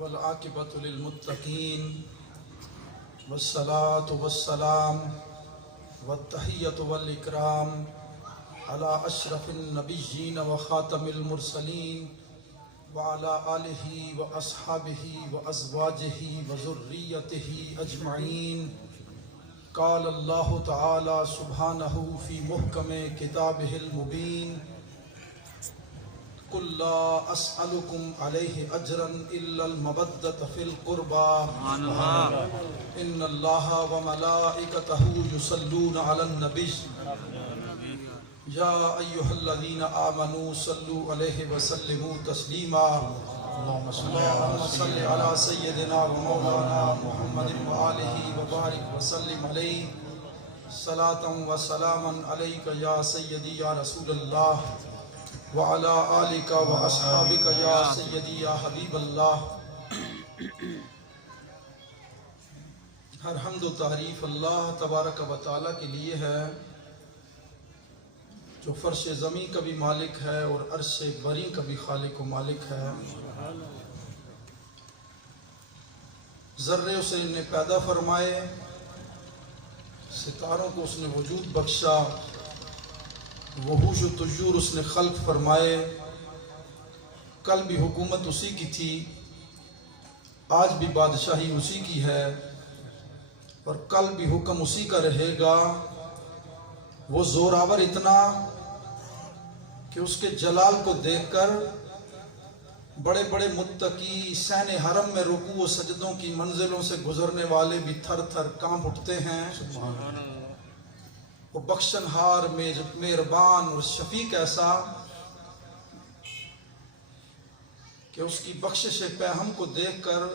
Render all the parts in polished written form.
والعاقبۃ للمتقین والصلاة والسلام والتحیۃ والاکرام علی اشرف النبیین وخاتم المرسلین وعلی آلہ واصحابہ وازواجہ وذریتہ اجمعین. قال اللہ تعالی سبحانہ فی محکم کتابہ المبین قل لا اسألکم علیہ اجرا الا المودۃ فی القربى ان اللہ وملائکتہ یصلون علی النبی یا ایہا الذین آمنوا صلوا علیہ وسلموا تسلیما. اللہم صل علی سیدنا ومولانا محمد وآلہ وبارک وسلم علیہ صلاة وسلاما علیک یا سیدی یا رسول اللہ وعلى آلك وأصحابك یا سیدی یا حبیب اللہ. ہر حمد و تعریف اللہ تبارک و تعالیٰ کے لیے ہے جو فرش زمین کا بھی مالک ہے اور عرش بری کا بھی خالق و مالک ہے. ذرے اسے نے پیدا فرمائے، ستاروں کو اس نے وجود بخشا، وحوش و طیور اس نے خلق فرمائے. کل بھی حکومت اسی کی تھی، آج بھی بادشاہی اسی کی ہے، اور کل بھی حکم اسی کا رہے گا. وہ زوراور اتنا کہ اس کے جلال کو دیکھ کر بڑے بڑے متقی صحن حرم میں رکوع و سجدوں کی منزلوں سے گزرنے والے بھی تھر تھر کانپ اٹھتے ہیں. وہ بخشنہار مہربان اور شفیق ایسا کہ اس کی بخشش پہم کو دیکھ کر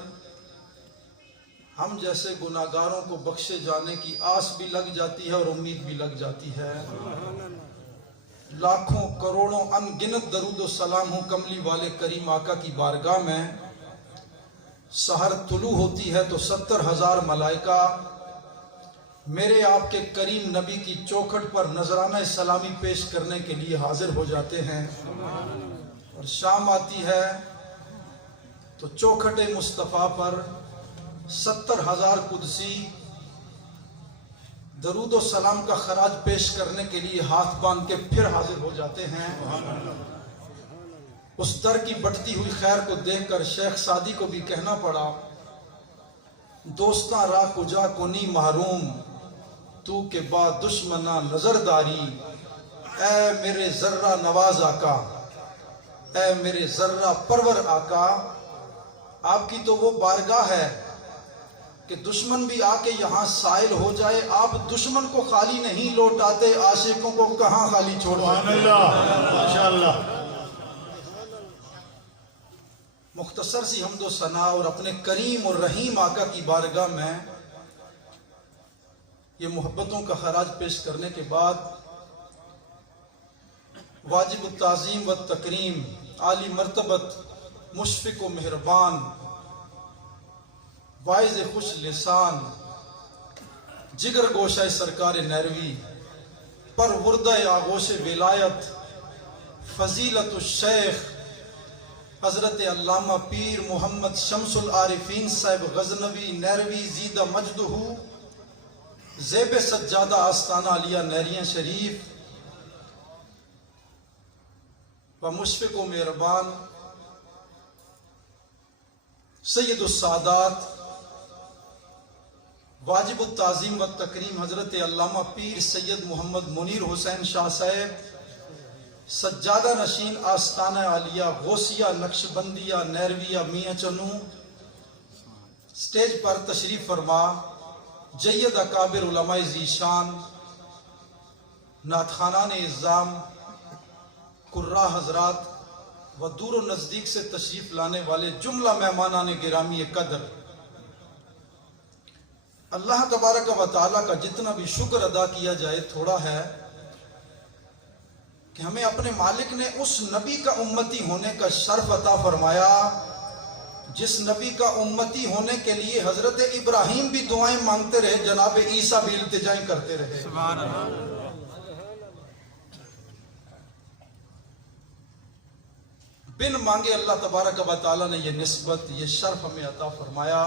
ہم جیسے گناہگاروں کو بخشے جانے کی آس بھی لگ جاتی ہے اور امید بھی لگ جاتی ہے. لاکھوں کروڑوں ان گنت درود و سلام ہوں کملی والے کریم آقا کی بارگاہ میں. سحر طلوع ہوتی ہے تو 70,000 ملائکہ میرے آپ کے کریم نبی کی چوکھٹ پر نذرانہ سلامی پیش کرنے کے لیے حاضر ہو جاتے ہیں. اور شام آتی ہے تو چوکھٹ مصطفیٰ پر 70,000 قدسی درود و سلام کا خراج پیش کرنے کے لیے ہاتھ باندھ کے پھر حاضر ہو جاتے ہیں. اس در کی بٹتی ہوئی خیر کو دیکھ کر شیخ سعدی کو بھی کہنا پڑا، دوستاں را کجا کنی محروم تو کے بعد دشمنہ نظرداری. اے میرے ذرہ نواز آقا، اے میرے ذرہ پرور آقا، آپ کی تو وہ بارگاہ ہے کہ دشمن بھی آ کے یہاں سائل ہو جائے، آپ دشمن کو خالی نہیں لوٹاتے، عاشقوں کو کہاں خالی چھوڑتے. ماشاءاللہ. مختصر سی حمد و ثنا اور اپنے کریم اور رحیم آقا کی بارگاہ میں یہ محبتوں کا خراج پیش کرنے کے بعد واجب التعظیم و تکریم عالی مرتبت مشفق و مہربان واعظ خوش لسان جگر گوشہ سرکار نیروی پروردہ آغوش ولایت فضیلت الشیخ حضرت علامہ پیر محمد شمس العارفین صاحب غزنوی نیروی زیدہ مجدہ زیب سجادہ آستانہ علیہ نیریاں شریف و مشفق و مہربان سید السادات واجب التعظیم و تکریم حضرت علامہ پیر سید محمد منیر حسین شاہ صاحب سجادہ نشین آستانہ عالیہ غوثیہ نقشبندیہ نیرویہ میاں چنو سٹیج پر تشریف فرما. جید اکابر علماء ذیشان، نعت خوانان اعظام، قراء حضرات و دور و نزدیک سے تشریف لانے والے جملہ مہمانان گرامی قدر، اللہ تبارک و تعالیٰ کا جتنا بھی شکر ادا کیا جائے تھوڑا ہے کہ ہمیں اپنے مالک نے اس نبی کا امتی ہونے کا شرف عطا فرمایا جس نبی کا امتی ہونے کے لیے حضرت ابراہیم بھی دعائیں مانگتے رہے، جناب عیسیٰ بھی التجائیں کرتے رہے. سبحان اللہ. بن مانگے اللہ تبارک و تعالیٰ نے یہ نسبت، یہ شرف ہمیں عطا فرمایا۔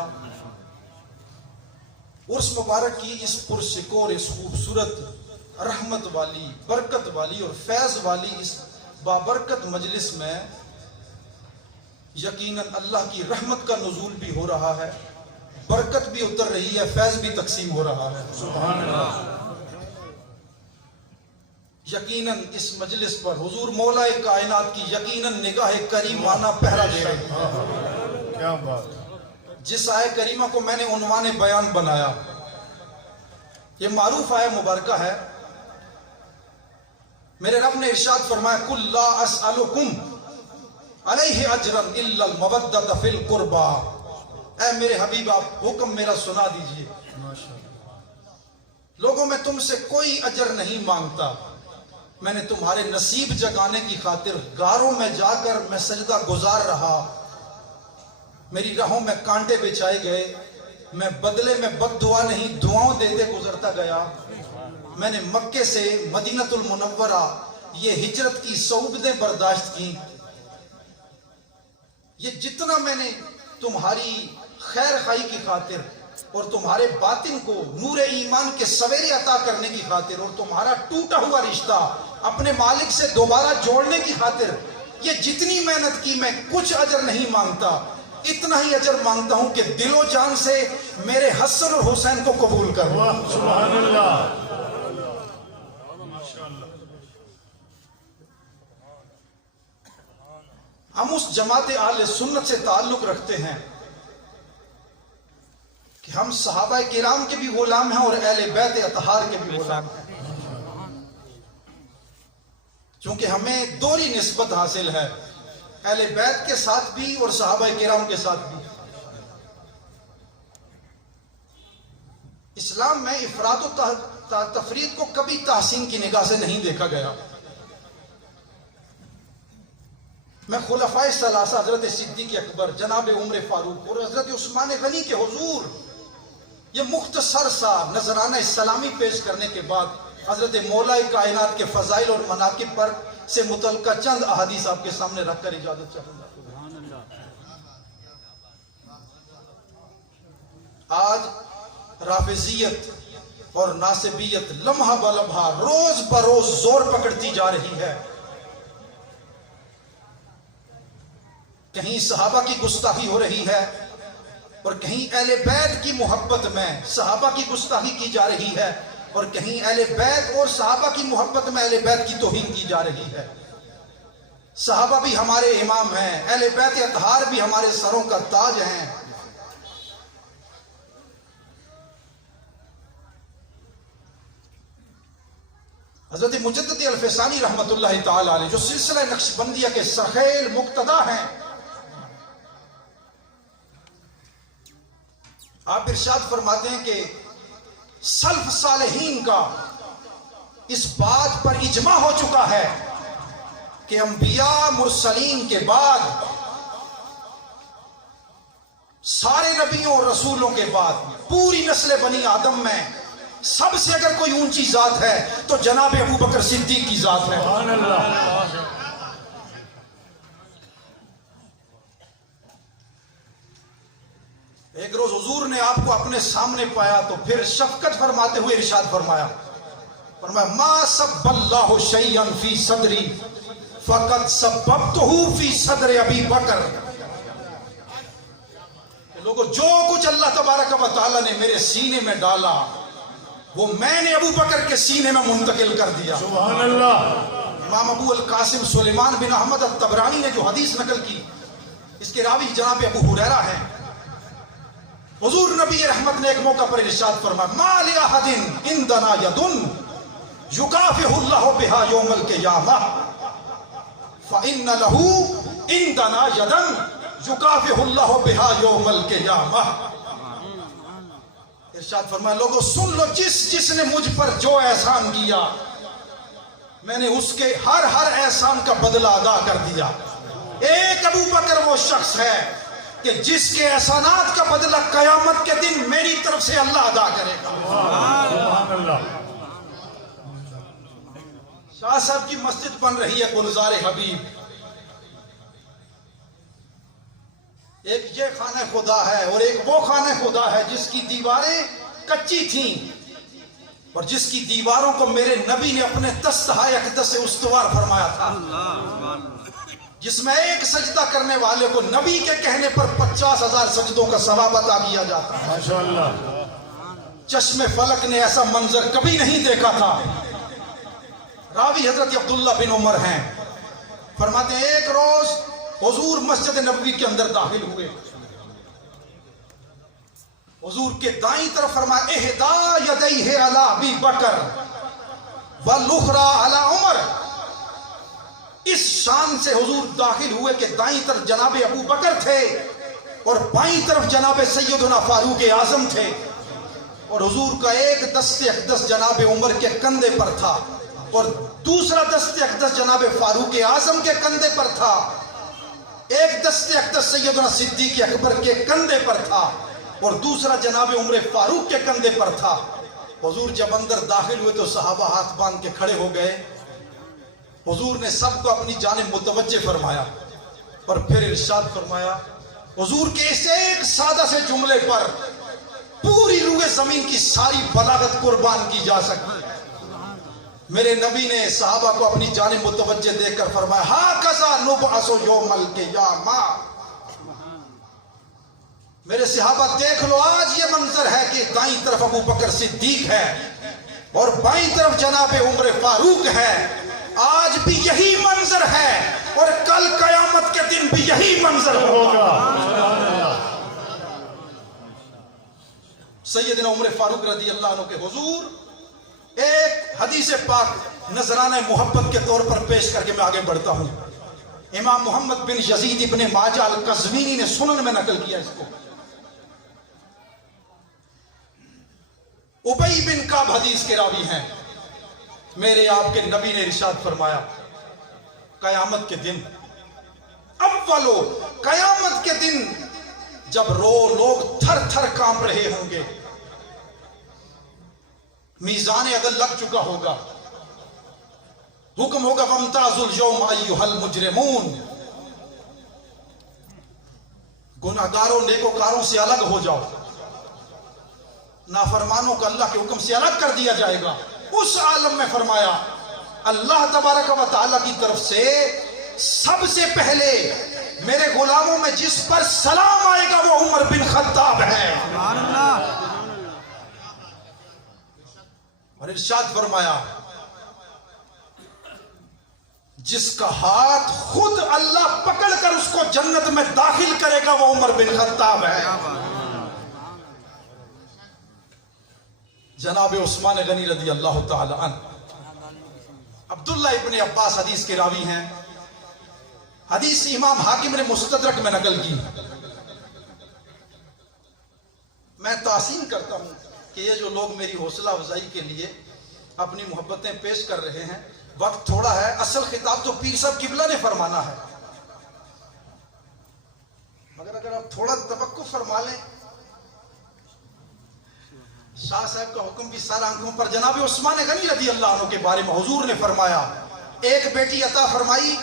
عرس مبارک کی اس پرسکور، اس خوبصورت رحمت والی، برکت والی اور فیض والی اس بابرکت مجلس میں یقیناً اللہ کی رحمت کا نزول بھی ہو رہا ہے، برکت بھی اتر رہی ہے، فیض بھی تقسیم ہو رہا ہے۔ سبحان اللہ۔ یقیناً اس مجلس پر حضور مولا کائنات کی یقیناً نگاہ کریمانہ پہرا دے رہی ہے۔ کیا بات۔ جس آئے کریمہ کو میں نے عنوان بیان بنایا، یہ معروف آئے مبارکہ ہے۔ میرے رب نے ارشاد فرمایا قُلْ لَا أَسْأَلُكُمْ عَلَيْهِ أَجْرًا إِلَّا الْمَوَدَّةَ فِي الْقُرْبَى۔ اے میرے حبیب آپ حکم میرا سنا دیجئے، لوگوں میں تم سے کوئی اجر نہیں مانگتا، میں نے تمہارے نصیب جگانے کی خاطر غاروں میں جا کر میں سجدہ گزار رہا، میری راہوں میں کانٹے بچھائے گئے، میں بدلے میں بد دعا نہیں دعاؤں دیتے گزرتا گیا۔ میں نے مکے سے مدینہ المنورہ یہ ہجرت کی صعوبتیں برداشت کی، یہ جتنا میں نے تمہاری خیر خواہی کی خاطر اور تمہارے باطن کو نور ایمان کے سویرے عطا کرنے کی خاطر اور تمہارا ٹوٹا ہوا رشتہ اپنے مالک سے دوبارہ جوڑنے کی خاطر یہ جتنی محنت کی، میں کچھ اجر نہیں مانگتا، اتنا ہی اجر مانگتا ہوں کہ دل و جان سے میرے حسن اور حسین کو قبول کرو۔ سبحان اللہ۔ ہم اس جماعت اہل سنت سے تعلق رکھتے ہیں کہ ہم صحابہ کرام کے بھی غلام ہیں اور اہل بیت اطہار کے بھی غلام ہیں، چونکہ ہمیں دوہری نسبت حاصل ہے، اہل بیت کے ساتھ بھی اور صحابہ کرام کے ساتھ بھی۔ اسلام میں افراد و تفرید کو کبھی تحسین کی نگاہ سے نہیں دیکھا گیا۔ میں خلفائے ثلاثہ حضرت صدیق اکبر، جناب عمر فاروق اور حضرت عثمان غنی کے حضور یہ مختصر سا نذرانہ سلامی پیش کرنے کے بعد حضرت مولا کائنات کے فضائل اور مناقب پر سے متعلقہ چند احادیث آپ کے سامنے رکھ کر اجازت چاہوں گا۔ آج رافضیت اور ناصبیت لمحہ بلمحہ روز بروز زور پکڑتی جا رہی ہے، کہیں صحابہ کی گستاخی ہو رہی ہے اور کہیں اہل بیت کی محبت میں صحابہ کی گستاخی کی جا رہی ہے اور کہیں اہل بیت اور صحابہ کی محبت میں اہل بیت کی توہین کی جا رہی ہے۔ صحابہ بھی ہمارے امام ہیں، اہل بیت اطہار بھی ہمارے سروں کا تاج ہیں۔ حضرت مجدد الفسانی رحمت اللہ تعالی علیہ جو سلسلہ نقشبندیہ کے سرخیل مقتدا ہیں، آپ ارشاد فرماتے ہیں کہ سلف صالحین کا اس بات پر اجماع ہو چکا ہے کہ انبیاء مرسلین کے بعد، سارے نبیوں اور رسولوں کے بعد پوری نسل بنی آدم میں سب سے اگر کوئی اونچی ذات ہے تو جناب ابو بکر صدیق کی ذات ہے۔ سبحان اللہ۔ ایک روز حضور نے آپ کو اپنے سامنے پایا تو پھر شفقت فرماتے ہوئے ارشاد فرمایا ما سب اللہ شیئا فی صدری فقط سببتہ فی صدر ابی بکر۔ لوگوں جو کچھ اللہ تبارک و تعالیٰ نے میرے سینے میں ڈالا وہ میں نے ابو بکر کے سینے میں منتقل کر دیا۔ سبحان اللہ۔ امام ابو القاسم سلیمان بن احمد الطبرانی نے جو حدیث نقل کی، اس کے راوی جناب ابو ہریرہ ہیں۔ حضور نبی رحمت نے ایک موقع پر ارشاد فرمایا ما لأحد عندنا ید یکافح اللہ بہا یوم القیامہ فإن له عندنا یدا یکافح اللہ بہا یوم القیامہ۔ ارشاد فرمایا لوگوں سن لو، جس نے مجھ پر جو احسان کیا میں نے اس کے ہر احسان کا بدلہ ادا کر دیا۔ ایک ابو بکر وہ شخص ہے کہ جس کے احسانات کا بدلہ قیامت کے دن میری طرف سے اللہ ادا کرے گا۔ سبحان اللہ۔ شاہ صاحب کی مسجد بن رہی ہے گلزار حبیب، ایک یہ خانہ خدا ہے اور ایک وہ خانہ خدا ہے جس کی دیواریں کچی تھیں اور جس کی دیواروں کو میرے نبی نے اپنے دستہائے اقدس سے استوار فرمایا تھا، جس میں ایک سجدہ کرنے والے کو نبی کے کہنے پر 50,000 سجدوں کا ثواب عطا کیا جاتا ہے۔ ماشاءاللہ۔ چشم فلک نے ایسا منظر کبھی نہیں دیکھا تھا۔ راوی حضرت عبداللہ بن عمر ہیں، فرماتے ہیں ایک روز حضور مسجد نبوی کے اندر داخل ہوئے، حضور کے دائیں طرف فرمایا اہدا یدیہ علی ابی بکر والاخری علی عمر۔ اس شان سے حضور داخل ہوئے کہ دائیں طرف جناب ابو بکر تھے اور بائیں طرف جناب سیدنا فاروق اعظم تھے، اور حضور کا ایک دست اقدس جناب عمر کے کندھے پر تھا اور دوسرا دست اقدس جناب فاروق اعظم کے کندھے پر تھا، ایک دست اقدس سیدنا صدیق اکبر کے کندھے پر تھا اور دوسرا جناب عمر فاروق کے کندھے پر تھا۔ حضور جب اندر داخل ہوئے تو صحابہ ہاتھ باندھ کے کھڑے ہو گئے۔ حضور نے سب کو اپنی جانب متوجہ فرمایا اور پھر ارشاد فرمایا، حضور کے اس ایک سادہ سے جملے پر پوری روح زمین کی ساری بلاغت قربان کی جا سکتی۔ میرے نبی نے صحابہ کو اپنی جانب متوجہ دیکھ کر فرمایا، ہاکذا نبعث یوم القیامہ۔ میرے صحابہ دیکھ لو، آج یہ منظر ہے کہ دائیں طرف ابو بکر صدیق ہے اور بائیں طرف جناب عمر فاروق ہے۔ آج بھی یہی منظر ہے اور کل قیامت کے دن بھی یہی منظر ہوگا۔ سیدنا عمر فاروق رضی اللہ عنہ کے حضور ایک حدیث پاک نذرانہ محبت کے طور پر پیش کر کے میں آگے بڑھتا ہوں۔ امام محمد بن یزید ابن ماجہ القزوینی نے سنن میں نقل کیا اس کو۔ ابی بن کعب حدیث کے راوی ہیں، میرے آپ کے نبی نے ارشاد فرمایا، قیامت کے دن اولو، قیامت کے دن جب لوگ تھر تھر کانپ رہے ہوں گے، میزان عدل لگ چکا ہوگا، حکم ہوگا وامتازوا اليوم ایھا المجرمون، گناہگاروں نیکوکاروں سے الگ ہو جاؤ، نافرمانوں کا اللہ کے حکم سے الگ کر دیا جائے گا۔ اس عالم میں فرمایا اللہ تبارک و تعالیٰ کی طرف سے سب سے پہلے میرے غلاموں میں جس پر سلام آئے گا وہ عمر بن خطاب ہے۔ اور ارشاد فرمایا جس کا ہاتھ خود اللہ پکڑ کر اس کو جنت میں داخل کرے گا وہ عمر بن خطاب ہے۔ جناب عثمان غنی رضی اللہ تعالی عنہ، عبداللہ ابن عباس حدیث کے راوی ہیں، حدیث امام حاکم نے مستدرک میں نقل کی۔ میں تحسین کرتا ہوں کہ یہ جو لوگ میری حوصلہ افزائی کے لیے اپنی محبتیں پیش کر رہے ہیں، وقت تھوڑا ہے، اصل خطاب تو پیر صاحب قبلہ نے فرمانا ہے، مگر اگر آپ تھوڑا توقف فرما لیں، شاہ صاحب کا حکم بھی سارا آنکھوں پر۔ جناب عثمان غنی رضی اللہ عنہ کے بارے میں حضور نے فرمایا ایک بیٹی عطا فرمائی،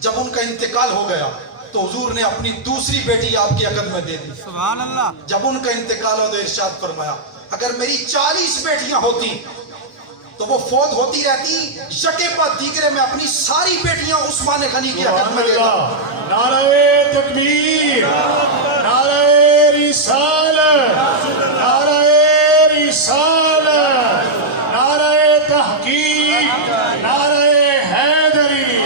جب ان کا انتقال ہو گیا تو حضور نے اپنی دوسری بیٹی آپ کی عقد میں دے دی۔ سبحان اللہ۔ جب ان کا انتقال ہو تو ارشاد فرمایا اگر میری 40 بیٹیاں ہوتی تو وہ فوت ہوتی رہتی، یکے بعد دیگرے میں اپنی ساری بیٹیاں عثمان غنی کی عقد میں دیتا۔ نعرہ تکبیر، نعرہ رسالت، نعرہ رسالت، نعرہ تحقیق، نعرہ حیدری۔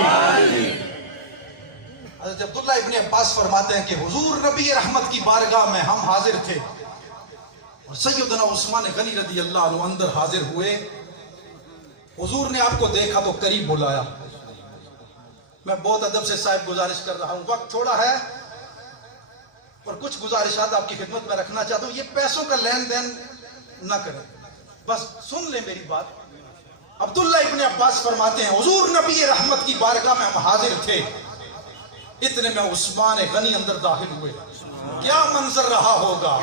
حضرت عبداللہ ابن عباس فرماتے ہیں کہ حضور نبی رحمت کی بارگاہ میں ہم حاضر تھے اور سیدنا عثمان غنی رضی اللہ عنہ اندر حاضر ہوئے۔ حضور نے آپ کو دیکھا تو قریب بلایا۔ میں بہت ادب سے صاحب گزارش کر رہا ہوں، وقت تھوڑا ہے اور کچھ گزارشات آپ کی خدمت میں رکھنا چاہتا ہوں۔ یہ پیسوں کا لین دین نہ کریں، بس سن لیں میری بات۔ عبداللہ ابن عباس فرماتے ہیں حضور نبی رحمت کی بارگاہ میں ہم حاضر تھے، اتنے میں عثمان غنی اندر داخل ہوئے۔ کیا منظر رہا ہوگا؟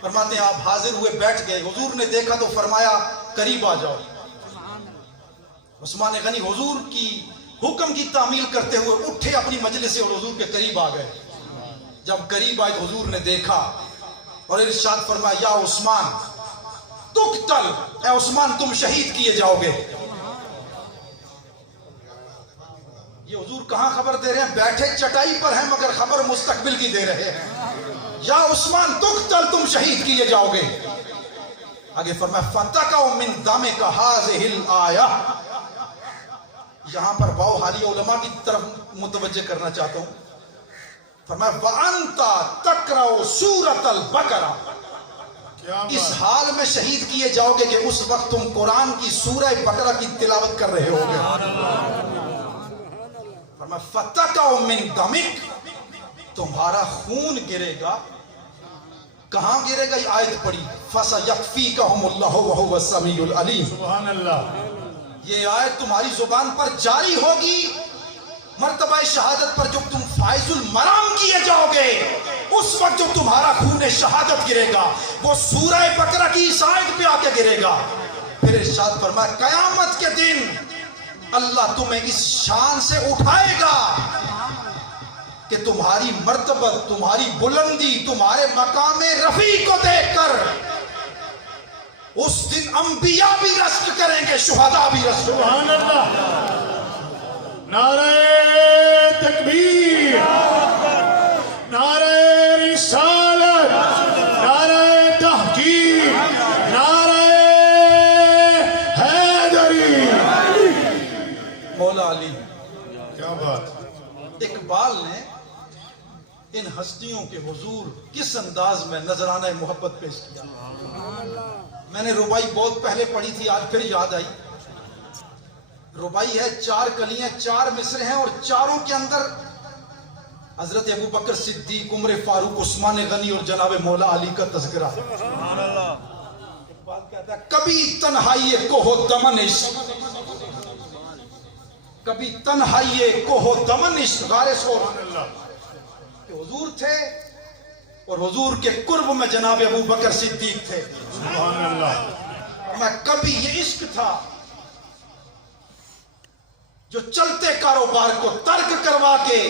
فرماتے ہیں آپ حاضر ہوئے، بیٹھ گئے، حضور نے دیکھا تو فرمایا قریب آ جاؤ۔ عثمان غنی حضور کی حکم کی تعمیل کرتے ہوئے اٹھے اپنی مجلس سے اور حضور کے قریب آ گئے۔ جب قریب آئے حضور نے دیکھا اور ارشاد فرمایا یا عثمان تقتل، اے عثمان تم شہید کیے جاؤ گے۔ یہ حضور کہاں خبر دے رہے ہیں؟ بیٹھے چٹائی پر ہیں مگر خبر مستقبل کی دے رہے ہیں۔ یا عثمان تقتل، تم شہید کیے جاؤ گے۔ آگے فرمایا فَتَقَعُ مِن دَمِكَ هَٰذِهِ الْآيَةِ، یہاں پر باؤ حالی علماء کی طرف متوجہ کرنا چاہتا ہوں۔ فرمایا وَأَنْتَ تَقْرَأُ سُورَةَ الْبَقَرَةِ، اس حال میں شہید کیے جاؤ گے کہ اس وقت تم قرآن کی سورہ بقرہ کی تلاوت کر رہے ہوگے۔ فرمایا فَتَقَعُ مِن دَمِكَ، تمہارا خون گرے گا۔ کہاں گرے گا؟ یہ آیت پڑھی فَسَيَكْفِيكَهُمُ اللَّهُ وَهُوَ السَّمِيعُ الْعَلِيمُ، سبحان اللہ۔ یہ آیت تمہاری زبان پر جاری ہوگی مرتبہ شہادت پر جب تم فائز المرام کیے جاؤ گے، اس وقت جب تمہارا خون شہادت گرے گا وہ سورہ بقرہ کی اس آیت پہ آ کے گرے گا۔ پھر ارشاد فرمایا قیامت کے دن اللہ تمہیں اس شان سے اٹھائے گا کہ تمہاری مرتبت، تمہاری بلندی، تمہارے مقام رفیع کو دیکھ کر اس دن انبیاء بھی رشک کریں گے، شہداء بھی رشک کریں گے۔ سبحان اللہ، نعرہ تکبیر، نعرہ رسالت، نعرہ تحقیق، نعرہ حیدری۔ مولا علی، کیا بات! اقبال نے ان ہستیوں کے حضور کس انداز میں نذرانہ محبت پیش کیا۔ میں نے ربائی بہت پہلے پڑھی تھی، آج پھر یاد آئی۔ ربائی ہے 4 کلیاں، 4 مصرے ہیں اور چاروں کے اندر حضرت ابو بکر صدیق، عمر فاروق، عثمان غنی اور جناب مولا علی کا تذکرہ ہے۔ اقبال کہتا ہے کبھی تنہائی کوہ دمن عشق، کبھی تنہائی کوہ دمن عشق، غار سور کہ حضور تھے اور حضور کے قرب میں جناب ابو بکر صدیق تھے۔ سبحان اللہ۔ میں کبھی یہ عشق تھا جو چلتے کاروبار کو ترک کروا کے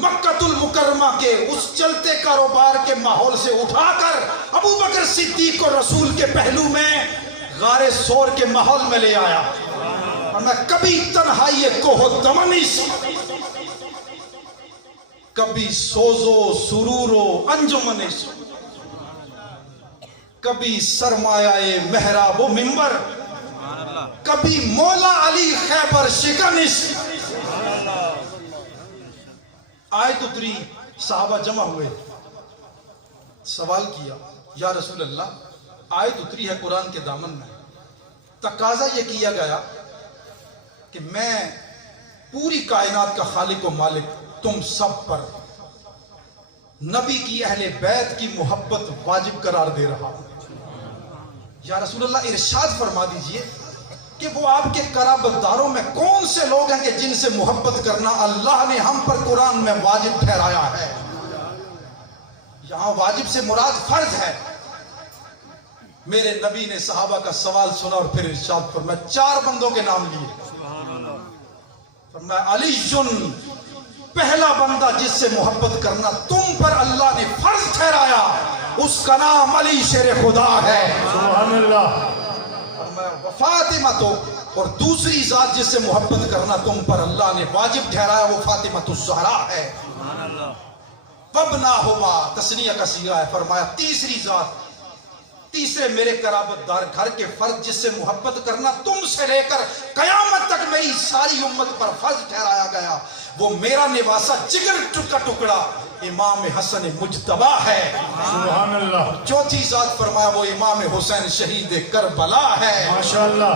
مکہ المکرمہ کے اس چلتے کاروبار کے ماحول سے اٹھا کر ابو بکر صدیق کو رسول کے پہلو میں غار سور کے ماحول میں لے آیا۔ اور میں کبھی تنہائی کوہ دمن عشق، کبھی سوزو سرورو انجمن عشق، کبھی سرمایہ محراب و منبر، کبھی مولا علی خیبر شکن عشق۔ آیت اتری، صحابہ جمع ہوئے، سوال کیا یا رسول اللہ آیت اتری ہے قرآن کے دامن میں، تقاضا یہ کیا گیا کہ میں پوری کائنات کا خالق و مالک تم سب پر نبی کی اہل بیت کی محبت واجب قرار دے رہا ہوں۔ یا رسول اللہ ارشاد فرما دیجئے کہ وہ آپ کے قرابت داروں میں کون سے لوگ ہیں کہ جن سے محبت کرنا اللہ نے ہم پر قرآن میں واجب ٹھہرایا ہے۔ یہاں واجب سے مراد فرض ہے۔ میرے نبی نے صحابہ کا سوال سنا اور پھر ارشاد فرمایا 4 بندوں کے نام لیے۔ فرمایا علی جن، پہلا بندہ جس سے محبت کرنا تم پر اللہ نے فرض ٹھہرایا، اس کا نام علی شیر خدا ہے۔ سبحان اللہ۔ فاطمہ تو، اور دوسری ذات جس سے محبت کرنا تم پر اللہ نے واجب ٹھہرایا وہ فاطمہ الزہرا ہے۔ وابناہما تثنیہ کا صیغہ ہے۔ فرمایا تیسری ذات، تیسرے میرے قرابت دار گھر کے فرد جس سے محبت کرنا تم سے لے کر قیامت تک میری ساری امت پر فرض ٹھہرایا گیا وہ میرا نواسا جگر کا ٹکڑا امام حسن مجتبی ہے۔ سبحان اللہ۔ چوتھی ذات فرمایا وہ امام حسین شہید کربلا ہے۔ ماشاءاللہ۔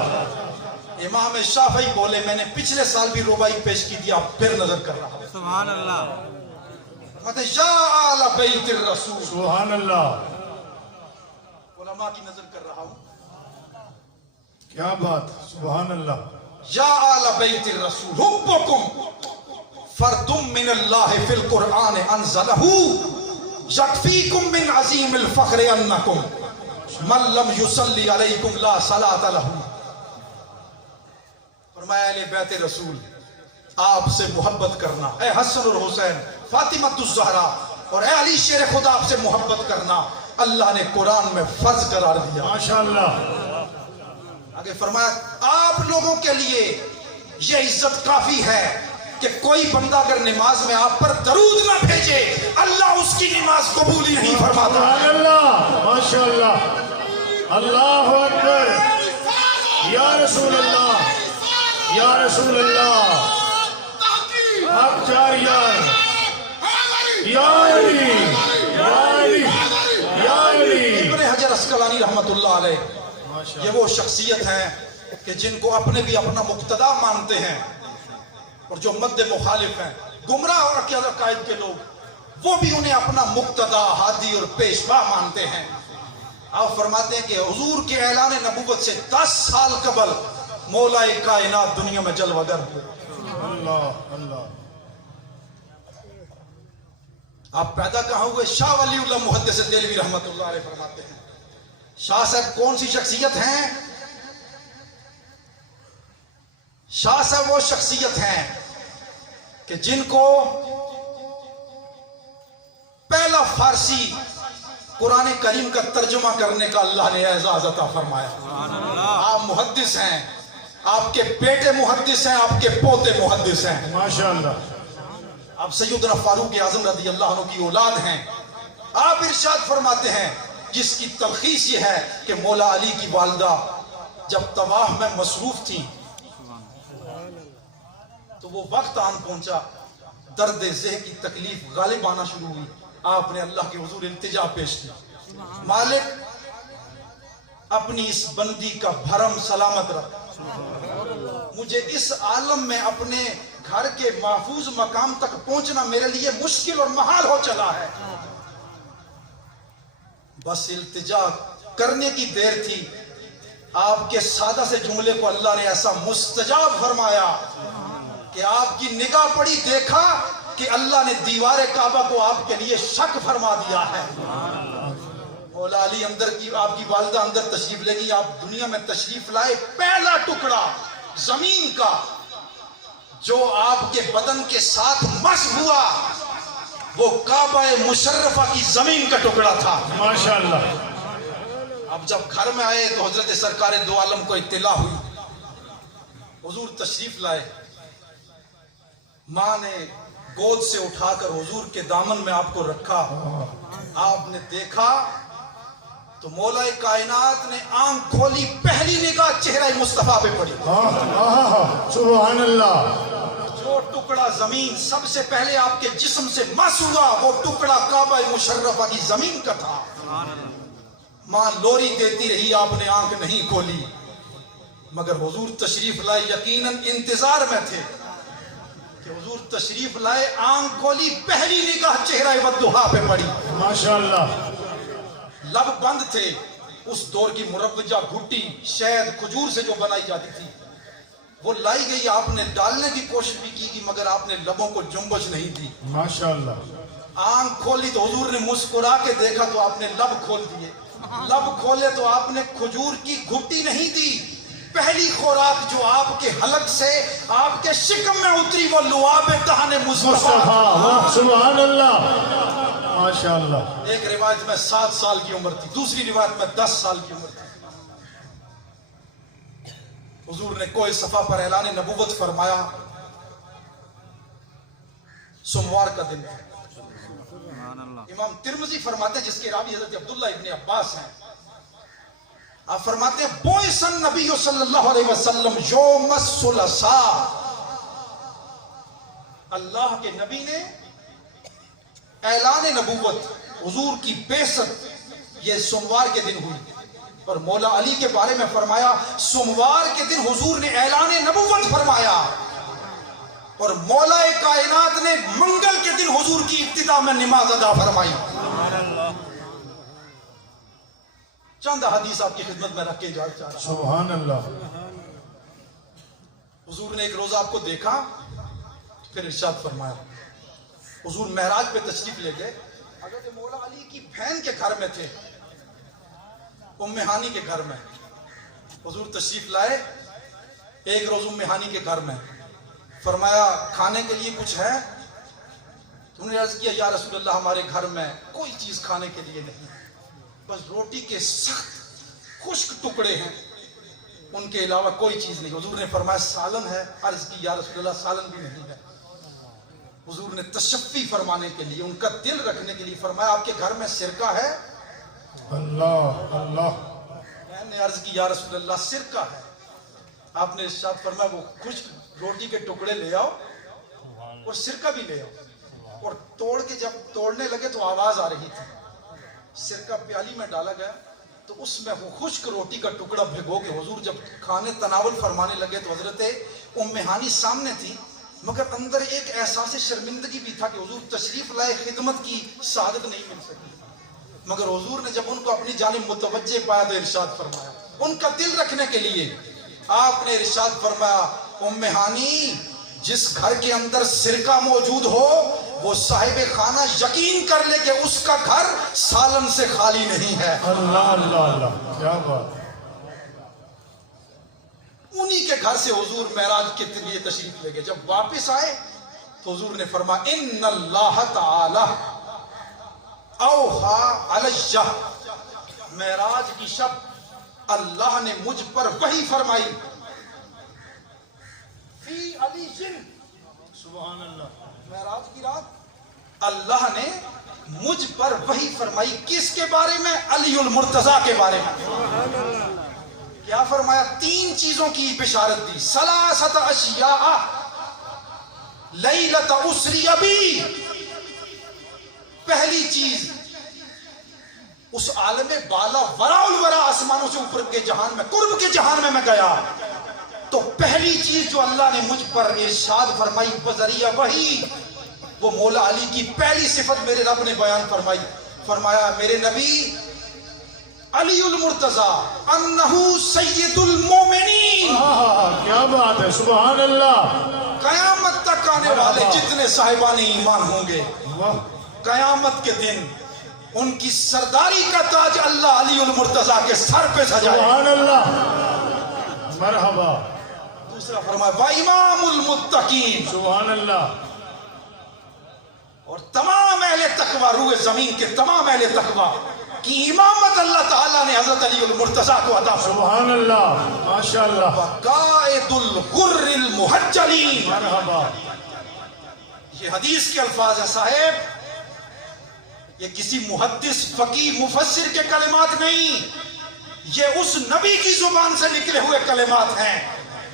امام شافعی بولے میں نے پچھلے سال بھی ربائی پیش کی تھی، اب پھر نظر کر رہا ہوں۔ سبحان اللہ۔ یا آل بیت الرسول، سبحان اللہ۔ علماء کی نظر کر رہا ہوں۔ کیا بات! سبحان اللہ۔ یا آل بیت الرسول حبکم فرد من اللہ فی القرآن انزلہ یکفیکم من عظیم الفخر انکم من لم یصلی علیکم لا صلاۃ لہ۔ فرمایا اہل بیت رسول آپ سے محبت کرنا، اے حسن اور حسین، فاطمہ الزہرا، اور اے علی شیر خدا آپ سے محبت کرنا اللہ نے قرآن میں فرض قرار دیا. ماشاءاللہ. آگے فرمایا آپ لوگوں کے لیے یہ عزت کافی ہے کہ کوئی بندہ اگر نماز میں آپ پر درود نہ بھیجے اللہ اس کی نماز قبول ہی نہیں فرماتا. سبحان اللہ. ماشاءاللہ. اللہ اکبر. یا رسول اللہ. یا رسول اللہ. حق چار یار. یا علی. یا علی. یا علی. ابن حجر اسقلانی رحمت اللہ علیہ یہ وہ شخصیت ہیں کہ جن کو اپنے بھی اپنا مقتدا مانتے ہیں اور جو مد مخالف ہیں گمراہ اور عقائد کے لوگ وہ بھی انہیں اپنا مقتدا ہادی اور پیشوا مانتے ہیں. آپ فرماتے ہیں کہ حضور کے اعلان نبوت سے 10 سال قبل مولا کائنات دنیا میں جلوہ گر ہوئے. اللہ اللہ. آپ پیدا کہاں ہوئے؟ شاہ ولی اللہ محدث دہلوی رحمت اللہ علیہ فرماتے ہیں شاہ صاحب کون سی شخصیت ہیں؟ شاہ صاحب وہ شخصیت ہیں کہ جن کو پہلا فارسی قرآن کریم کا ترجمہ کرنے کا اللہ نے اعزاز عطا فرمایا. آپ محدث ہیں, آپ کے بیٹے محدث ہیں, آپ کے پوتے محدث ہیں. ماشاءاللہ. آپ سیدنا فاروق اعظم رضی اللہ عنہ کی اولاد ہیں. آپ ارشاد فرماتے ہیں جس کی تلخیص یہ ہے کہ مولا علی کی والدہ جب طواف میں مصروف تھیں تو وہ وقت آن پہنچا, درد ذہ کی تکلیف غالب آنا شروع ہوئی. آپ نے اللہ کے حضور التجا پیش کی, مالک اپنی اس بندی کا بھرم سلامت رکھ, مجھے اس عالم میں اپنے گھر کے محفوظ مقام تک پہنچنا میرے لیے مشکل اور محال ہو چلا ہے. بس التجا کرنے کی دیر تھی, آپ کے سادہ سے جملے کو اللہ نے ایسا مستجاب فرمایا کہ آپ کی نگاہ پڑی, دیکھا کہ اللہ نے دیوار کعبہ کو آپ کے لیے شک فرما دیا ہے. مولا علی اندر کی, آپ کی والدہ اندر تشریف لے گئی, آپ دنیا میں تشریف لائے, پہلا ٹکڑا زمین کا جو آپ کے بدن کے ساتھ مس ہوا وہ کعبہ مشرفہ کی زمین کا ٹکڑا تھا. ماشاءاللہ. اب جب گھر میں آئے تو حضرت سرکار دو عالم کو اطلاع ہوئی, حضور تشریف لائے. ماں نے گود سے اٹھا کر حضور کے دامن میں آپ کو رکھا. آپ نے دیکھا تو مولا کائنات نے آنکھ کھولی, پہلی نگاہ چہرہ مصطفیٰ پہ پڑی. سبحان اللہ. جو ٹکڑا زمین سب سے پہلے آپ کے جسم سے مس ہوا وہ ٹکڑا کعبہ مشرفہ کی زمین کا تھا. ماں لوری دیتی رہی, آپ نے آنکھ نہیں کھولی, مگر حضور تشریف لائے, یقیناً انتظار میں تھے کہ حضور تشریف لائے. آنکھ کھولی, پہلی نگاہ چہرہ والضحیٰ پہ پڑی. ماشاءاللہ. لب بند تھے. اس دور کی مروجہ گھٹی شہد کھجور سے جو بنائی جاتی تھی وہ لائی گئی, آپ نے ڈالنے کی کوشش بھی کی مگر آپ نے لبوں کو جنبش نہیں دی. ماشاءاللہ. آنکھ کھولی تو حضور نے مسکرا کے دیکھا تو آپ نے لب کھول دیے. لب کھولے تو آپ نے کھجور کی گھٹی نہیں دی, پہلی خوراک جو آپ کے حلق سے آپ کے شکم میں اتری وہ لعاب دہن مصطفیٰ. سبحان اللہ. ماشاءاللہ. ایک روایت میں 7 سال کی عمر تھی, دوسری روایت میں 10 سال کی عمر تھی. حضور نے کوئی صفا پر اعلان نبوت فرمایا. سوموار کا دن ہے. امام ترمذی فرماتے ہیں جس کے راوی حضرت عبداللہ ابن عباس ہیں, آپ فرماتے ہیں بعث النبی صلی اللہ علیہ وسلم یوم الثلاثاء, اللہ کے نبی نے اعلان نبوت حضور کی بعثت یہ سوموار کے دن ہوئی. اور مولا علی کے بارے میں فرمایا سوموار کے دن حضور نے اعلان نبوت فرمایا, اور مولا کائنات نے منگل کے دن حضور کی ابتدا میں نماز ادا فرمائی. چند حدیث آپ کی خدمت میں رکھ کے جا رہا ہوں. سبحان اللہ. حضور نے ایک روزہ آپ کو دیکھا, پھر ارشاد فرمایا. حضور معراج پہ تشریف لے گئے, حضرت مولا علی کی بہن کے گھر میں تھے, ام ہانی کے گھر میں. حضور تشریف لائے, ایک روز ام ہانی کے گھر میں, فرمایا کھانے کے لیے کچھ ہے؟ تو انہوں نے عرض کیا یا رسول اللہ ہمارے گھر میں کوئی چیز کھانے کے لیے نہیں، بس روٹی کے سخت خشک ٹکڑے ہیں، ان کے علاوہ کوئی چیز نہیں۔ حضور نے فرمایا سالن ہے؟ عرض کی یا رسول اللہ سالن بھی نہیں ہے۔ حضور نے تشفی فرمانے کے لیے، ان کا دل رکھنے کے لیے فرمایا آپ کے گھر میں سرکہ ہے؟ اللہ اللہ میں نے عرض کی یا رسول اللہ سرکہ ہے۔ آپ نے ارشاد فرمایا وہ خشک روٹی کے ٹکڑے لے آؤ اور سرکہ بھی لے آؤ، اور توڑ کے جب توڑنے لگے تو آواز آ رہی تھی، سرکہ پیالی میں ڈالا گیا تو اس میں وہ خشک روٹی کا ٹکڑا بھگو کے حضور جب کھانے تناول فرمانے لگے تو حضرت ام ہانی سامنے تھی، مگر اندر ایک احساس شرمندگی بھی تھا کہ حضور تشریف لائے، خدمت کی سعادت نہیں مل سکی، مگر حضور نے جب ان کو اپنی جانب متوجہ پایا تو ارشاد فرمایا ان کا دل رکھنے کے لیے آپ نے ارشاد فرمایا ام ہانی جس گھر کے اندر سرکہ موجود ہو وہ صاحب خانہ یقین کر لے کہ اس کا گھر سالن سے خالی نہیں ہے۔ اللہ اللہ اللہ کیا بات، انہی کے گھر سے حضور معراج کے لیے تشریف لے گئے۔ جب واپس آئے تو حضور نے فرمایا ان اللہ تعالی اوحا علیہ، معراج کی شب اللہ نے مجھ پر وحی فرمائی، فی علی جن، سبحان اللہ، معراج کی رات اللہ نے مجھ پر وحی فرمائی، کس کے بارے میں؟ علی المرتضیٰ کے بارے میں۔ کیا فرمایا؟ 3 چیزوں کی بشارت دی، ثلاثۃ اشیاء لیلۃ اسری بی، پہلی چیز اس عالم بالا ورا الورا آسمانوں سے اوپر کے جہان میں، قرب کے جہان میں گیا تو پہلی چیز جو اللہ نے مجھ پر ارشاد فرمائی بذریعہ وحی، وہ مولا علی کی پہلی صفت میرے رب نے بیان فرمائی، فرمایا میرے نبی علی المرتضیٰ انہو سید المومنین، کیا بات ہے، سبحان اللہ، قیامت تک آنے والے جتنے صاحبان ایمان ہوں گے واہ، قیامت کے دن ان کی سرداری کا تاج اللہ علی المرتضیٰ کے سر پہ سجائے۔ سبحان اللہ، مرحبا، دوسرا فرمایا وَإِمَامُ الْمُتَّقِينَ، سبحان اللہ، اور تمام اہل تقوی، روح زمین کے تمام اہل تقوی کی امامت اللہ تعالیٰ نے حضرت علی المرتضیٰ کو عطا فرمائی۔ سبحان اللہ، ماشاءاللہ، قائد الغر المحجلین، مرحبا، یہ حدیث کے الفاظ ہیں صاحب، یہ کسی محدث فقیہ مفسر کے کلمات نہیں، یہ اس نبی کی زبان سے نکلے ہوئے کلمات ہیں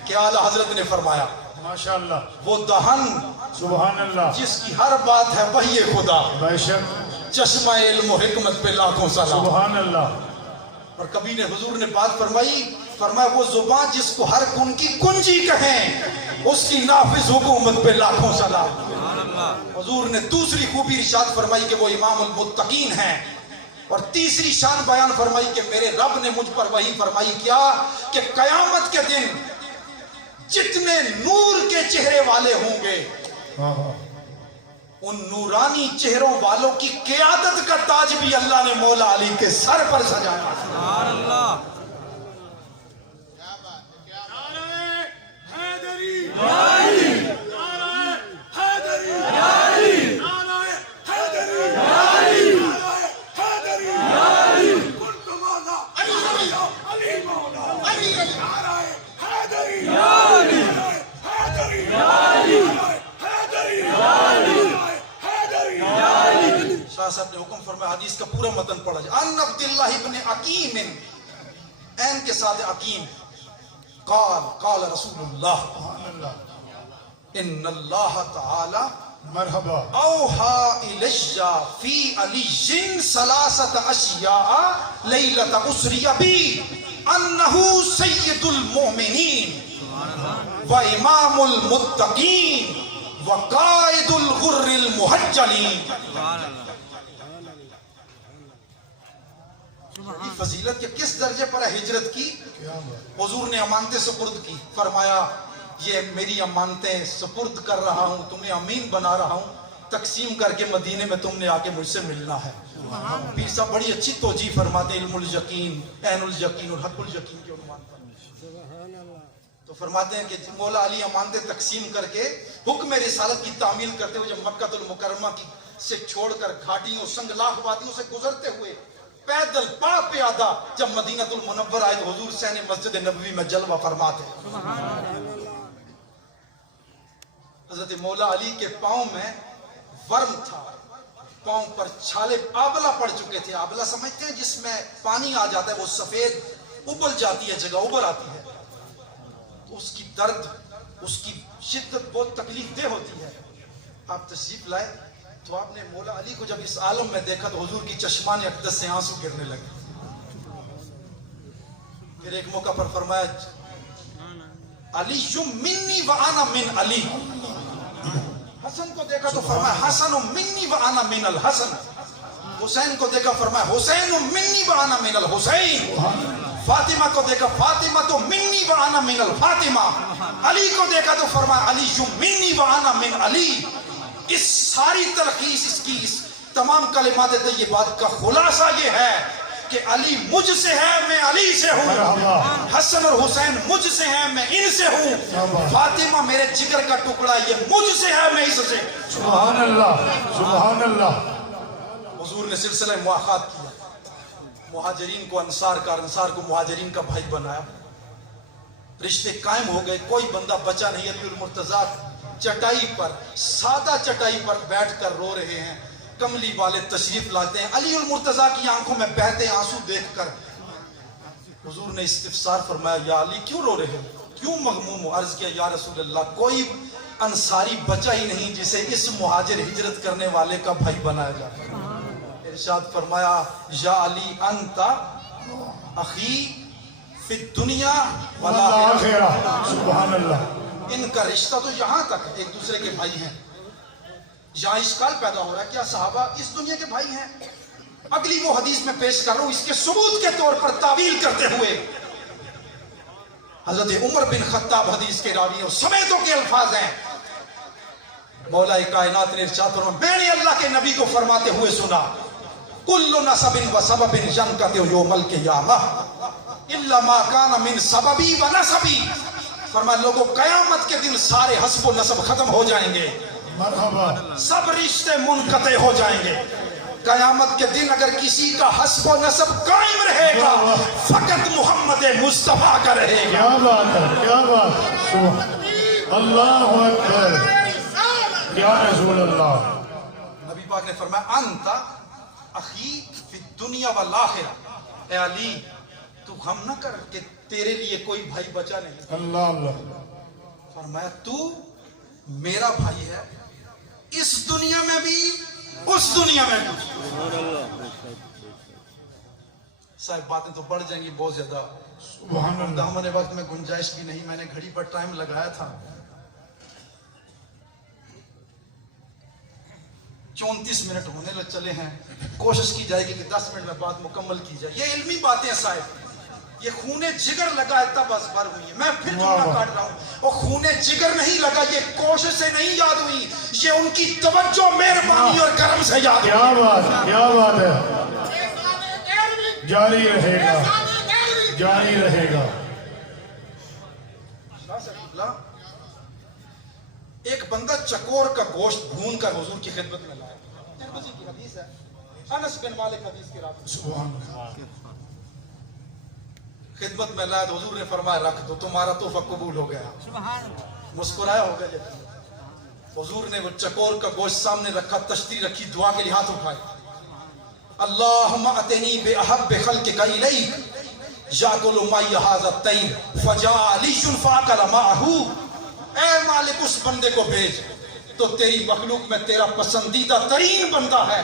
کہ اعلیٰ حضرت نے فرمایا ماشاءاللہ، وہ دہن سبحان اللہ، جس کی ہر بات ہے وحی خدا، بے شک، چشمہ علم و حکمت پہ لاکھوں سلام۔ سبحان اللہ، اور کبھی نے حضور نے بات فرمائی، فرمایا وہ زبان جس کو ہر کن کی کنجی کہیں اس کی نافذ حکومت پہ لاکھوں سلام۔ حضور نے دوسری خوبی ارشاد فرمائی کہ وہ امام المتقین ہیں، اور تیسری شان بیان فرمائی کہ میرے رب نے مجھ پر وحی فرمائی کیا کہ قیامت کے دن جتنے نور کے چہرے والے ہوں گے ان نورانی چہروں والوں کی قیادت کا تاج بھی اللہ نے مولا علی کے سر پر سجایا۔ سبحان اللہ، شاہ صاحب نے حکم فرمایا حدیث کا پورا متن پڑھا جائے۔ ان عبداللہ ابن عقیم، این کے ساتھ عقیم، قال رسول اللہ ان اللہ تعالی مرحبا، اوحا الیہ فی علی ثلاثۃ اشیاء لیلۃ اسری بی انہ سید المؤمنین و امام المتقین و قائد الغر المحجلین۔ یہ فضیلت کے کس درجے پر ہے ہجرت کی؟ حضور نے امانتیں سپرد کی، فرمایا یہ میری امانتیں سپرد کر رہا ہوں، تمہیں امین بنا رہا ہوں، تقسیم کر کے مدینے میں تم نے آ کے مجھ سے ملنا ہے۔ پیر صاحب بڑی اچھی توجیہ فرماتے علم الیقین، عین الیقین اور حق الیقین کے عنوان پر۔ تو تو فرماتے ہیں کہ مولا علی امانتیں تقسیم کر کے حکم رسالت کی تعمیل کرتے ہوئے جب مکہ المکرمہ کی سے چھوڑ کر گھاٹیوں سنگلاخ وادیوں سے گزرتے ہوئے پیدل پا پیادہ جب مدینہ المنور آئے تو حضور سین مسجد نبوی میں جلوہ فرماتے ہیں۔ حضرت مولا علی کے پاؤں میں ورم تھا، پاؤں پر چھالے آبلہ پڑ چکے تھے۔ آبلہ سمجھتے ہیں جس میں پانی آ جاتا ہے، وہ سفید ابل جاتی ہے، جگہ ابر آتی ہے، تو اس کی درد، اس کی شدت بہت تکلیف دہ ہوتی ہے۔ آپ تشریف لائے تو آپ نے مولا علی کو جب اس عالم میں دیکھا تو حضور کی چشمان اقدس سے آنسو گرنے لگے۔ پھر ایک موقع پر فرمایا علی منی وانا من علی، حسن کو دیکھا تو فرمایا حسن منی وانا من الحسن، حسین کو دیکھا فرمایا حسین منی وانا من الحسین، فاطمہ کو دیکھا فاطمہ تو منی وانا من الفاطمہ، علی کو دیکھا تو فرمایا علی منی وانا من علی۔ اس ساری تلخیص، اس کی اس تمام کلمات طیبات کا خلاصہ یہ ہے کہ علی مجھ سے ہے، میں علی سے ہوں، حسن اور حسین مجھ سے ہیں، میں ان سے ہوں، فاطمہ میرے جگر کا ٹکڑا، یہ مجھ سے ہے، میں اس سے۔ سبحان اللہ، سبحان اللہ۔ حضور نے سلسلہ مواخات کیا، مہاجرین کو انصار کا، انصار کو مہاجرین کا بھائی بنایا، رشتے قائم ہو گئے، کوئی بندہ بچا نہیں۔ علی المرتضیٰ چٹائی پر، سادہ چٹائی پر بیٹھ کر رو رہے ہیں، کملی والے تشریف لاتے ہیں، علی المرتضیٰ کی آنکھوں میں بہتے آنسو دیکھ کر حضور نے استفسار فرمایا یا علی کیوں رو رہے ہو، کیوں مغموم ہو؟ عرض کیا یا رسول اللہ کوئی انصاری بچا ہی نہیں جسے اس مہاجر ہجرت کرنے والے کا بھائی بنایا جاتا۔ ارشاد فرمایا یا علی انت اخی فی الدنیا والآخرہ۔ سبحان اللہ۔ ان کا رشتہ تو یہاں تک ایک دوسرے کے بھائی ہیں، یہاں اشکال پیدا ہو رہا ہے کیا صحابہ اس دنیا کے بھائی ہیں؟ اگلی وہ حدیث میں پیش کر رہا ہوں، اس کے ثبوت کے طور پر تعویل کرتے ہوئے حضرت عمر بن خطاب حدیث کے راوی اور سمیتوں کے الفاظ ہیں، مولا کائنات نے ارشاد فرمایا، میں نے اللہ کے نبی کو فرماتے ہوئے سنا کل نسب و سبب ینقطع یوم القیامہ الا ما کان من سببی و نسبی۔ فرمایا لوگوں قیامت کے دن سارے حسب و نسب ختم ہو جائیں گے، مرحبا۔ سب رشتے منقطع ہو جائیں گے، قیامت کے دن اگر کسی کا حسب و نسب قائم رہے گا فقط محمد مصطفیٰ کا رہے گا۔ کیا بات ہے، کیا بات، اللہ اکبر، یا رسول اللہ۔ نبی پاک نے فرمایا انت اخی فی الدنیا والآخرہ، اے علی تو غم نہ کر کہ تیرے لیے کوئی بھائی بچا نہیں۔ اللہ اللہ۔ فرمایا تو میرا بھائی ہے اس دنیا میں بھی اس دنیا میں بھی۔ صاحب باتیں تو بڑھ جائیں گی بہت زیادہ، سبحان اللہ۔ دامن وقت میں گنجائش بھی نہیں، میں نے گھڑی پر ٹائم لگایا تھا 34 منٹ ہونے لگ چلے ہیں، کوشش کی جائے گی کہ 10 منٹ میں بات مکمل کی جائے۔ یہ علمی باتیں ہیں صاحب، یہ خونے جگر لگا ہے تب ازبر ہوئی ہے، میں پھر جملہ کاٹ رہا ہوں، اور خونے جگر نہیں لگا، یہ کوشش سے نہیں یاد ہوئی، یہ ان کی توجہ مہربانی اور کرم سے یاد ہوئی۔ کیا بات، کیا بات ہے، جاری رہے گا، جاری رہے گا۔ ایک بندہ چکور کا گوشت بھون کر حضور کی خدمت میں لایا، ترمذی کی حدیث ہے، انس بن مالک حدیث کے راوی، سبحان اللہ۔ خدمت میں لایا تو حضور نے فرمایا رکھ دو، تمہارا تحفہ قبول ہو گیا۔ مسکرایا ہوگا جب حضور نے وہ چکور کا گوشت سامنے رکھا، تشتری رکھی، دعا کے لیے ہاتھ اٹھائے، اللہم اتنی بأحب خلقک الیک یاکل معی ھذا الطیر فجاء علی فاکل معہ۔ اے مالک اس بندے کو بھیج تو تیری مخلوق میں تیرا پسندیدہ ترین بندہ ہے،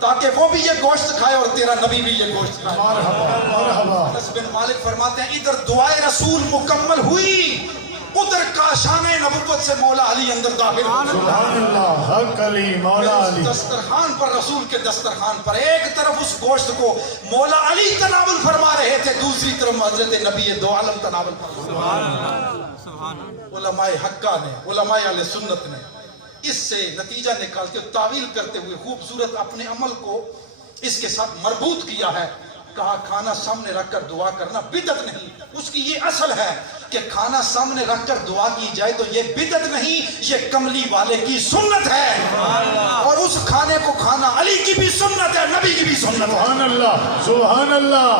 تاکہ وہ بھی یہ گوشت کھائے اور تیرا نبی بھی یہ گوشت کھائے۔ مرحبا، مرحبا۔ انس بن مالک فرماتے ہیں ادھر دعائے رسول مکمل ہوئی، ادھر کاشان نبوت سے مولا علی اندر داخل ہوئے۔ سبحان اللہ، حق علی، مولا علی۔ دسترخوان پر، رسول کے دسترخوان پر ایک طرف اس گوشت کو مولا علی تناول فرما رہے تھے، دوسری طرف حضرت نبی دو عالم تناول فرما رہے۔ علماء حقہ نے، علماء اہل سنت نے اس سے نتیجہ نکالتے تعویل کرتے ہوئے خوبصورت اپنے عمل کو اس کے ساتھ مربوط کیا ہے، کہا کھانا سامنے رکھ کر دعا کرنا بدعت نہیں، اس کی یہ اصل ہے، کہ کھانا سامنے رکھ کر دعا کی جائے تو یہ بدعت نہیں، یہ کملی والے کی سنت ہے، اور اس کھانے کو کھانا علی کی بھی سنت ہے، نبی کی بھی سنت ہے۔ سبحان اللہ، سبحان اللہ۔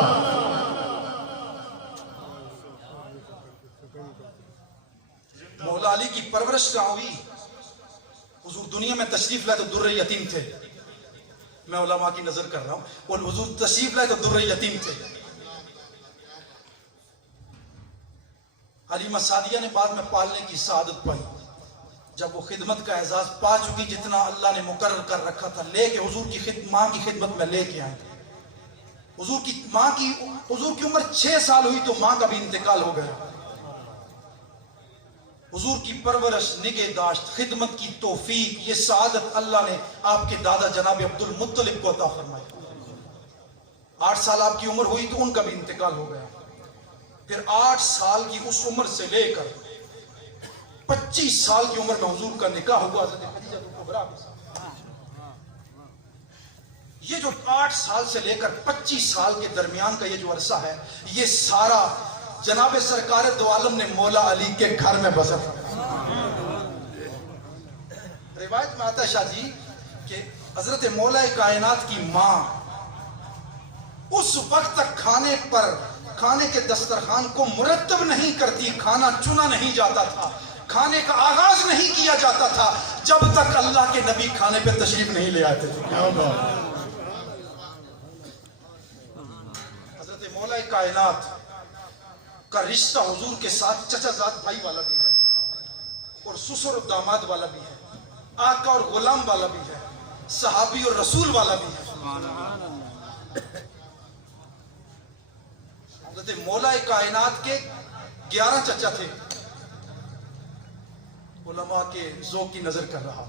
مولا علی کی پرورش کہاں ہوئی؟ حضور دنیا میں تشریف لائے تو در یتیم تھے، میں علماء کی نظر کر رہا ہوں، اور حضور تشریف لائے تو در یتیم تھے۔ حلیمہ سعدیہ نے بعد میں پالنے کی سعادت پائی، جب وہ خدمت کا اعزاز پا چکی جتنا اللہ نے مقرر کر رکھا تھا، لے کے حضور کی ماں کی خدمت میں لے کے آئے۔ حضور کی عمر 6 سال ہوئی تو ماں کا بھی انتقال ہو گیا۔ حضور کی پرورش، نگہداشت، خدمت کی توفیق، یہ سعادت اللہ نے آپ کے دادا جناب عبد المطلب کو عطا فرمائی۔ 8 سال آپ کی عمر ہوئی تو ان کا بھی انتقال ہو گیا۔ پھر 8 سال کی اس عمر سے لے کر 25 سال کی عمر میں حضور کا نکاح ہوا حضرت خدیجہ کبریٰ کے ساتھ۔ یہ جو 8 سال سے لے کر 25 سال کے درمیان کا یہ جو عرصہ ہے، یہ سارا جناب سرکار دو عالم نے مولا علی کے گھر میں بسر فرمایا۔ روایت میں آتا ہے شاہ جی کہ حضرت مولا کائنات کی ماں اس وقت تک کھانے کے دسترخوان کو مرتب نہیں کرتی، کھانا چنا نہیں جاتا تھا، کھانے کا آغاز نہیں کیا جاتا تھا جب تک اللہ کے نبی کھانے پہ تشریف نہیں لے آتے تھے۔ حضرت مولا کائنات کا رشتہ حضور کے ساتھ چچا زاد بھائی والا بھی ہے، اور سسر و داماد والا بھی ہے، آقا اور غلام والا بھی ہے، صحابی اور رسول والا بھی ہے۔ حضرت مولا کائنات کے 11 چچا تھے، علماء کے ذوق کی نظر کر رہا،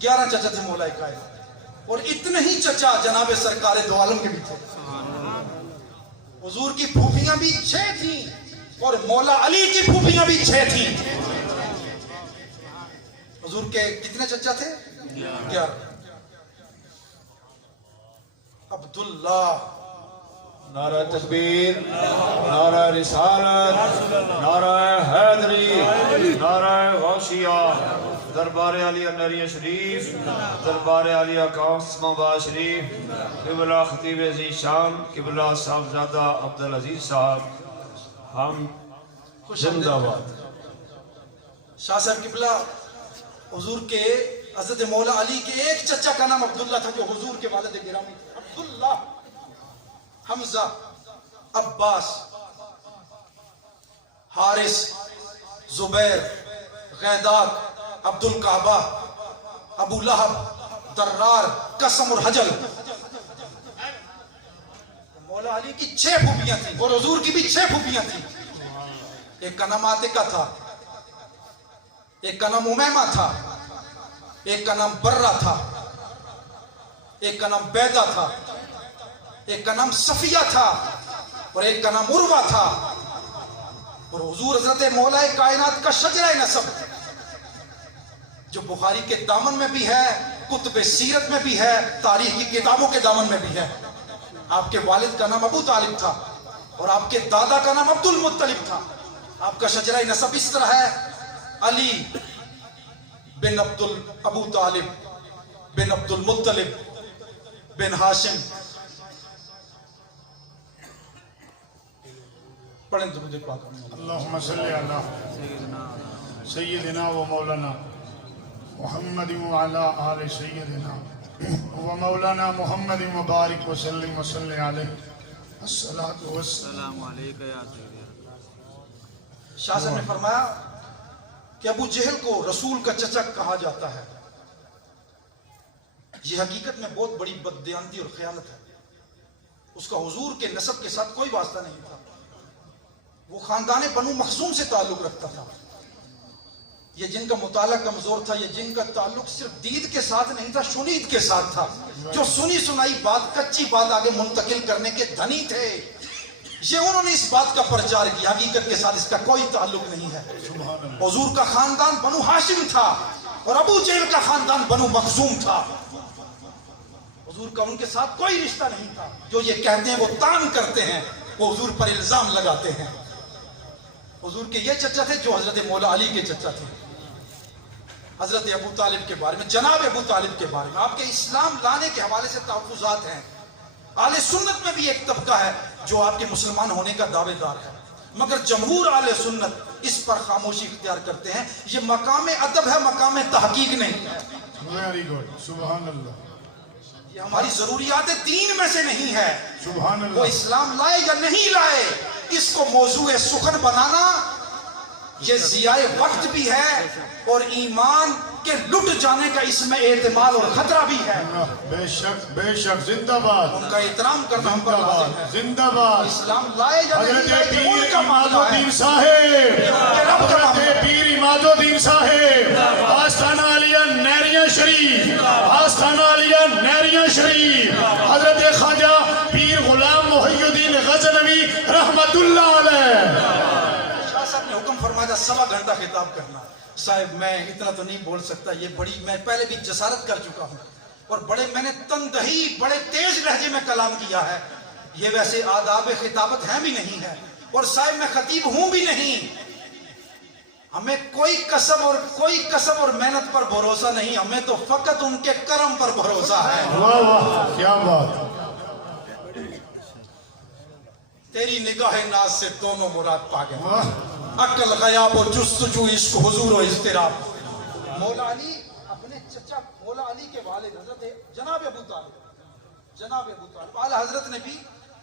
11 چچا تھے مولا کائنات، اور اتنے ہی چچا جناب سرکار دو عالم کے بھی تھے۔ حضور کی پھوپھیاں بھی 6 تھیں اور مولا علی کی پھوپھیاں بھی 6 تھیں۔ حضور کے کتنے چچا تھے؟ 11۔ عبداللہ، نعرہ تکبیر، نعرہ رسالت، نعرہ حیدری، نعرہ غوثیہ، دربار عالیہ نریہ شریف، دربار عالیہ قاسم آباد شریف، قبلہ خطیب عزیز شام، قبلہ صاحبزادہ عبدالعزیز صاحب، ہم زندہ باد۔ شاہ صاحب قبلہ، حضور کے حضرت مولا علی کے ایک چچا کا نام عبداللہ تھا جو حضور کے والد گرامی تھے۔ عبداللہ، حمزہ، عباس، حارث، زبیر، غیداد، عبد الکعبہ، ابو لہب، درار، قسم اور حجل۔ مولا علی کی 6 پھوپھیاں تھیں اور حضور کی بھی 6 پھوپھیاں تھیں۔ ایک کا نام عاتقہ تھا، ایک کا نام امیمہ تھا، ایک کا نام برہ تھا، ایک کا نام بیدہ تھا، ایک کا نام صفیہ تھا، اور ایک کا نام عروہ تھا۔ اور حضور حضرت مولا کائنات کا شجرہ نسب جو بخاری کے دامن میں بھی ہے، کتب سیرت میں بھی ہے، تاریخ کی کتابوں کے دامن میں بھی ہے۔ آپ کے والد کا نام ابو طالب تھا اور آپ کے دادا کا نام عبد المطلب تھا۔ آپ کا شجرہ نسب اس طرح ہے: علی بن ابو طالب بن عبد المطلب بن ہاشم۔ پڑھیں درود پاک۔ اللہم صلی علی سیدنا و مولانا محمد وعلا آل سیدنا و مولانا محمد مبارک وسلم وسلم علیہ الصلاة والسلام علیکہ یا شاہ صاحب نے فرمایا کہ ابو جہل کو رسول کا چچا کہا جاتا ہے۔ یہ حقیقت میں بہت بڑی بددیانتی اور خیانت ہے۔ اس کا حضور کے نسب کے ساتھ کوئی واسطہ نہیں تھا، وہ خاندان بنو مخزوم سے تعلق رکھتا تھا۔ یہ جن کا مطالعہ کمزور تھا، یہ جن کا تعلق صرف دید کے ساتھ نہیں تھا، شنید کے ساتھ تھا، جو سنی سنائی بات، کچی بات آگے منتقل کرنے کے دھنی تھے، یہ انہوں نے اس بات کا پرچار کیا۔ حقیقت کے ساتھ اس کا کوئی تعلق نہیں ہے۔ حضور کا خاندان بنو ہاشم تھا اور ابو جہل کا خاندان بنو مخزوم تھا۔ حضور کا ان کے ساتھ کوئی رشتہ نہیں تھا۔ جو یہ کہتے ہیں وہ تان کرتے ہیں، وہ حضور پر الزام لگاتے ہیں۔ حضور کے یہ چچا تھے جو حضرت مولا علی کے چچا تھے، حضرت ابو طالب کے بارے میں، جناب ابو طالب کے بارے میں آپ کے اسلام لانے کے حوالے سے تحفظات ہیں۔ اہل سنت میں بھی ایک طبقہ ہے جو آپ کے مسلمان ہونے کا دعوے دار ہے، مگر جمہور اہل سنت اس پر خاموشی اختیار کرتے ہیں۔ یہ مقام ادب ہے، مقام تحقیق نہیں ہے۔ ویری گڈ، سبحان اللہ، یہ ہماری ضروریات دین میں سے نہیں ہے۔ سبحان وہ اللہ، اسلام لائے یا نہیں لائے، اس کو موضوع سخن بنانا یہ ضیاء وقت بھی ہے اور ایمان کے لٹ جانے کا اس میں احتمال اور خطرہ بھی ہے۔ بے شک بے شک، زندہ باد، ان کا احترام کرنا ہم پر زندہ لازم ہے۔ باد، زندہ باد۔ اسلام لائے یا نہیں حضرت لائے یہ ان پیر کا عماد معاملہ ہے۔ الدین صاحب، یہ رب کا معاملہ ہے۔ حضرت پیر عماد الدین صاحب، آستانہ علیہ نیریاں شریف، آستانہ علیہ نیریاں شریف، حضرت خواجہ پیر غلام محی الدین غزنوی رحمت اللہ علیہ۔ شاہ صاحب نے حکم فرمایا تھا 1.25 گھنٹہ خطاب کرنا۔ صاحب میں اتنا تو نہیں بول سکتا، یہ بڑی، میں پہلے بھی جسارت کر چکا ہوں اور بڑے میں نے تندہی، بڑے تیز لہجے میں کلام کیا ہے۔ یہ ویسے آداب خطابت ہیں بھی نہیں ہے، اور صاحب میں خطیب ہوں بھی نہیں۔ ہمیں کوئی کسب اور محنت پر بھروسہ نہیں، ہمیں تو فقط ان کے کرم پر بھروسہ ہے۔ واہ واہ، کیا بات، تیری نگاہ ناز سے دونوں مراد پا گئے، واہ، عقل غیاب و جستجو، عشق حضور و اضطراب۔ مولا علی اپنے چچا مولا علی کے والد حضرت جناب ابو طالب اعلی حضرت نے بھی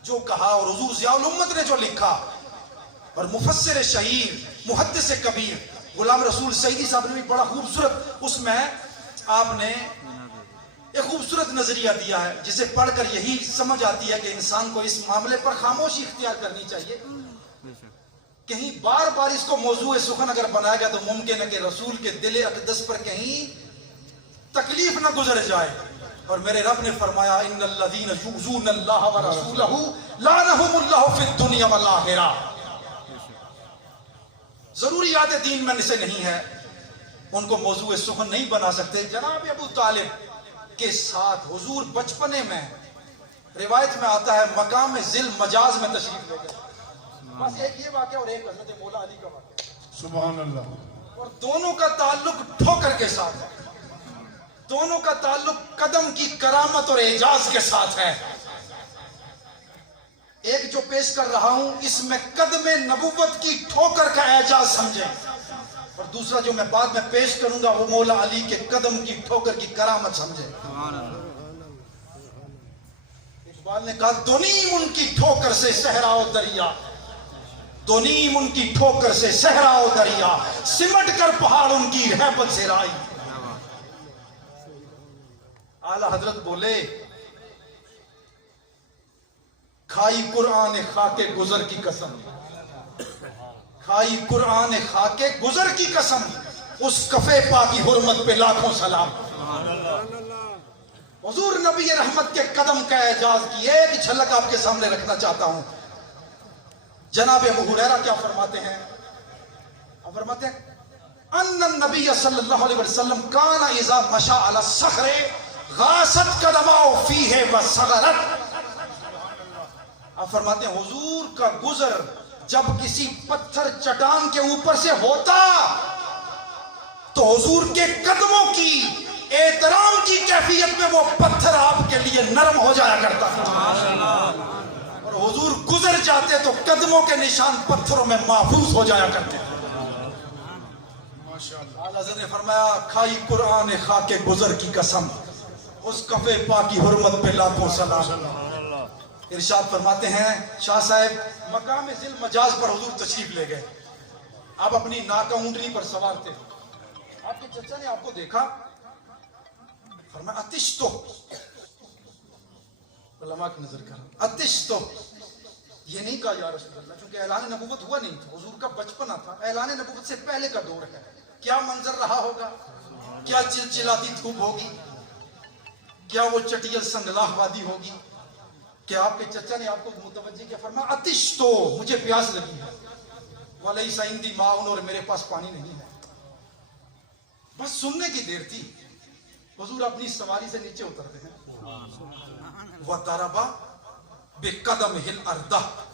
جو کہا اور حضور ضیاء الامت نے جو لکھا، اور مفسر شہیر محدث کبیر غلام رسول سعیدی صاحب نے بھی بڑا خوبصورت، اس میں آپ نے ایک خوبصورت نظریہ دیا ہے جسے پڑھ کر یہی سمجھ آتی ہے کہ انسان کو اس معاملے پر خاموشی اختیار کرنی چاہیے۔ کہیں بار بار اس کو موضوع سخن اگر بنایا گیا تو ممکن ہے کہ رسول کے دل اقدس پر کہیں تکلیف نہ گزر جائے، اور میرے رب نے فرمایا ان الذین یؤذون اللہ ورسولہ لعنہم اللہ فی الدنیا والآخرہ۔ ضروریات دین میں سے نہیں ہے، ان کو موضوع سخن نہیں بنا سکتے۔ جناب ابو طالب کے ساتھ حضور بچپنے میں، روایت میں آتا ہے مقام ذل مجاز میں تشریف لے گئے۔ بس ایک یہ واقعہ اور ایک حضرت مولا علی کا واقعہ، سبحان اللہ، اور دونوں کا تعلق ٹھوکر کے ساتھ ہے، دونوں کا تعلق قدم کی کرامت اور اعجاز کے ساتھ ہے۔ ایک جو پیش کر رہا ہوں اس میں قدم نبوت کی ٹھوکر کا اعجاز سمجھیں، اور دوسرا جو میں بعد میں پیش کروں گا وہ مولا علی کے قدم کی ٹھوکر کی کرامت سمجھیں۔ اقبال نے کہا دو نیم ان کی ٹھوکر سے صحرا و دریا، دو نیم ان کی ٹھوکر سے صحرا و دریا، سمٹ کر پہاڑ ان کی رہبت سے رائی۔ اعلی حضرت بولے کھائی قرآن خاک گزر کی قسم، کھائی قرآن خاک گزر کی قسم، اس کفے پا کی حرمت پہ لاکھوں سلام۔ حضور نبی رحمت کے قدم کا اعجاز کی ایک جھلک آپ کے سامنے رکھنا چاہتا ہوں۔ جناب ابو ہریرہ کیا فرماتے ہیں؟ آپ فرماتے ہیں ان النبی صلی اللہ علیہ وسلم کان اذا مشى علی الصخر غاصت قدماؤ فیہ وصغرت۔ آپ فرماتے ہیں حضور کا گزر جب کسی پتھر چٹان کے اوپر سے ہوتا تو حضور کے قدموں کی احترام کی کیفیت میں وہ پتھر آپ کے لیے نرم ہو جایا کرتا تھا، اور حضور گزر جاتے تو قدموں کے نشان پتھروں میں محفوظ ہو جایا کرتے تھے۔ اعلیٰ حضرت نے فرمایا کھائی قرآن خاک گزر کی قسم، اس کفے پا کی حرمت پہ لاکھوں سلام۔ ارشاد فرماتے ہیں شاہ صاحب مقام ذل مجاز پر حضور تشریف لے گئے، آپ اپنی ناکہ اونٹنی پر سوار تھے، آپ کے چچا نے آپ کو دیکھا، فرمایا اتش تو، علماء کی نظر کر اتش تو، یہ نہیں کہا یا رسول اللہ چونکہ اعلان نبوت ہوا نہیں تھا، حضور کا بچپنا تھا، اعلان نبوت سے پہلے کا دور ہے۔ کیا منظر رہا ہوگا، کیا چلچلاتی دھوپ ہوگی، کیا وہ چٹیل سنگلاہ وادی ہوگی کہ آپ کے چچا نے آپ کو متوجہ کیا، فرمایا اتش تو، مجھے پیاس لگی ہے، وَلَيْسَ عِنْدِي مَاءٌ، اور میرے پاس پانی نہیں ہے۔ بس سننے کی دیر تھی، حضور اپنی سواری سے نیچے اترتے ہیں، وَضَرَبَ بِقَدَمِهِ الْأَرْضَ،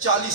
40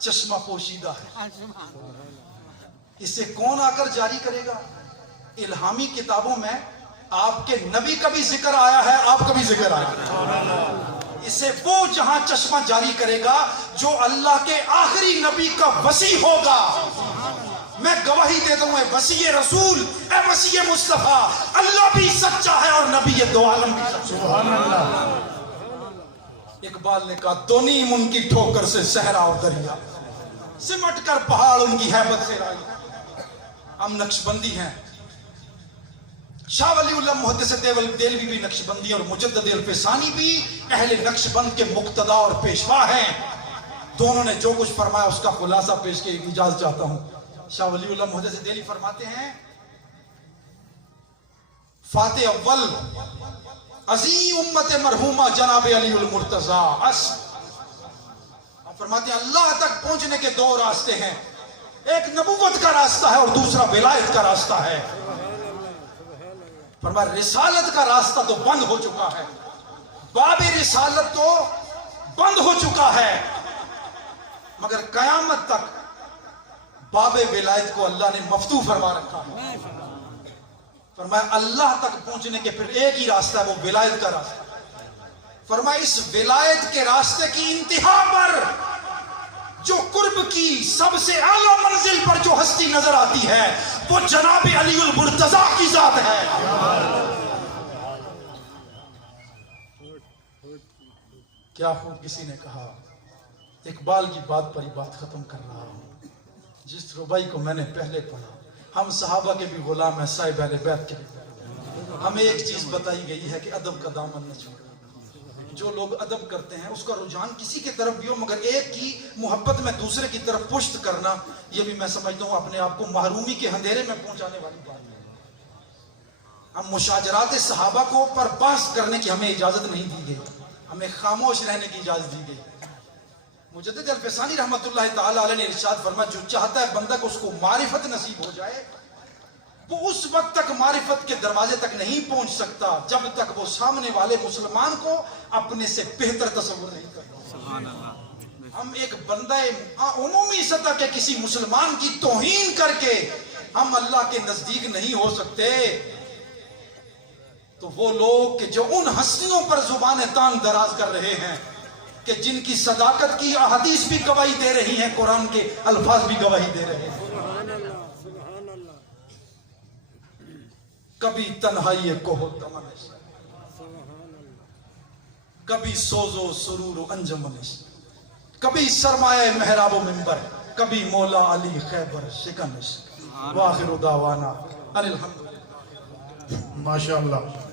چشمہ پوشیدہ ہے. اسے کون آ کر جاری کرے گا؟ الہامی کتابوں میں آپ کے نبی کا بھی ذکر آیا ہے، آپ کا بھی ذکر آیا ہے. اسے وہ جہاں چشمہ جاری کرے گا جو اللہ کے آخری نبی کا وصی ہوگا. میں گواہی دیتا ہوں اے وصی رسول، اے وصی مصطفیٰ، اللہ بھی سچا ہے اور نبی یہ دو عالم بھی سچا. سبحان اللہ. اقبال نے کہا دو نیم ان کی ٹھوکر سے صحرا اور دریا، سمٹ کر پہاڑ ان کی ہیبت سے رائی. ہم نقشبندی ہیں. شاہ ولی اللہ محدث دہلوی بھی نقشبندی اور مجدد الفسانی بھی اہل نقشبند کے مقتدا اور پیشوا ہیں. دونوں نے جو کچھ فرمایا اس کا خلاصہ پیش کے اجازت چاہتا ہوں. شاہ ولی اللہ محدث دہلوی فرماتے ہیں فاتح اول عظیم امت مرحومہ جناب علی المرتضی. فرماتے ہیں اللہ تک پہنچنے کے دو راستے ہیں، ایک نبوت کا راستہ ہے اور دوسرا ولایت کا راستہ ہے. فرمایا رسالت کا راستہ تو بند ہو چکا ہے، باب رسالت تو بند ہو چکا ہے، مگر قیامت تک باب ولایت کو اللہ نے مفتوح فرما رکھا ہے. فرمایا اللہ تک پہنچنے کے پھر ایک ہی راستہ ہے، وہ ولایت کا راستہ. فرمایا اس ولایت کے راستے کی انتہا پر جو قرب کی سب سے اعلیٰ منزل پر جو ہستی نظر آتی ہے وہ جناب علی المرتضی کی ذات ہے. کیا خوب کسی نے کہا. اقبال کی بات پر ہی بات ختم کر رہا ہوں. جس ربائی کو میں نے پہلے پڑھا، ہم صحابہ کے بھی غلام ہیں، صاحب اہل بیت کے بھی. ہمیں ایک چیز بتائی گئی ہے کہ ادب کا دامن نہ چھوڑو. جو لوگ ادب کرتے ہیں اس کا رجحان کسی کی طرف بھی ہو، مگر ایک کی محبت میں دوسرے کی طرف پشت کرنا، یہ بھی میں سمجھتا ہوں اپنے آپ کو محرومی کے اندھیرے میں پہنچانے والی بات ہے. ہم مشاجرات صحابہ کو پر بحث کرنے کی ہمیں اجازت نہیں دی گئی، ہمیں خاموش رہنے کی اجازت دی گئی. مجدد الفسانی رحمت اللہ تعالی علیہ نے ارشاد فرمایا جو چاہتا ہے بندہ کو اس کو معرفت نصیب ہو جائے، وہ اس وقت تک معرفت کے دروازے تک نہیں پہنچ سکتا جب تک وہ سامنے والے مسلمان کو اپنے سے بہتر تصور نہیں کرتا. ہم ایک بندہ عمومی سطح کے کسی مسلمان کی توہین کر کے ہم اللہ کے نزدیک نہیں ہو سکتے. تو وہ لوگ کہ جو ان ہستیوں پر زبان تان دراز کر رہے ہیں کہ جن کی صداقت کی احادیث بھی گواہی دے رہی ہیں، قرآن کے الفاظ بھی گواہی دے رہے ہیں. کبھی تنہائی کوہ تمنش، کبھی سوز و سرور و انجمنش، کبھی سرمایہ محراب و منبر، کبھی مولا علی خیبر شکنش. وآخر دعوانا ان الحمدللہ. ماشاءاللہ.